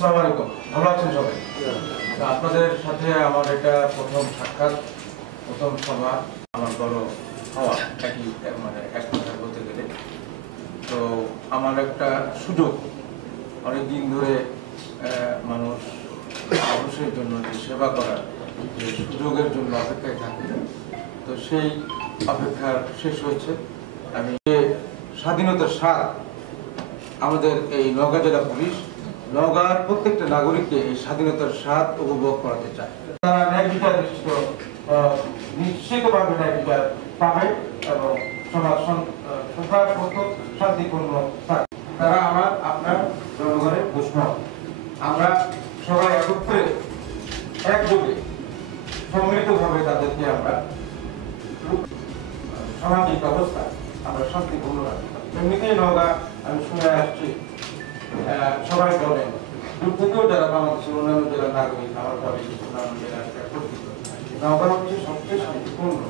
আসসালামু আলাইকুম, ভালো আছেন সবাই? আপনাদের সাথে আমার এটা প্রথম সাক্ষাৎ, প্রথম সভা, আমার বড় হওয়া একই মানে এক কথা বলতে গেলে। তো আমার একটা সুযোগ, অনেকদিন ধরে মানুষ মানুষের জন্য যে সেবা করার যে সুযোগের জন্য অপেক্ষায় থাকে, তো সেই অপেক্ষা শেষ হয়েছে। আমি যে স্বাধীনতার স্বাদ আমাদের এই নওগাঁ জেলা পুলিশ নওগাঁর প্রত্যেকটা নাগরিককে এই স্বাধীনতার স্বাদ উপভোগ করাতে চায়। তারা ন্যায় বিচার নিশ্চিতভাবে ন্যায় বিচার পাবে এবং সমাজ শান্তিপূর্ণ থাকবে। তারা আপনার জনগণের দুশ্মন। আমরা সবাই একত্রে একযোগে সম্মিলিতভাবে তাদেরকে আমরা সামাজিক ব্যবস্থা আমরা শান্তিপূর্ণ রাখতে পারি। এমনিতেই নওগাঁ আমি শুনে আসছি, সবাই বলেন দূর থেকেও যারা বাংলাদেশের অন্যান্য জেলার নাগরিক আমার ভাবে অন্যান্য জেলার পরিচিত, নওগাঁ হচ্ছে সবচেয়ে শান্তিপূর্ণ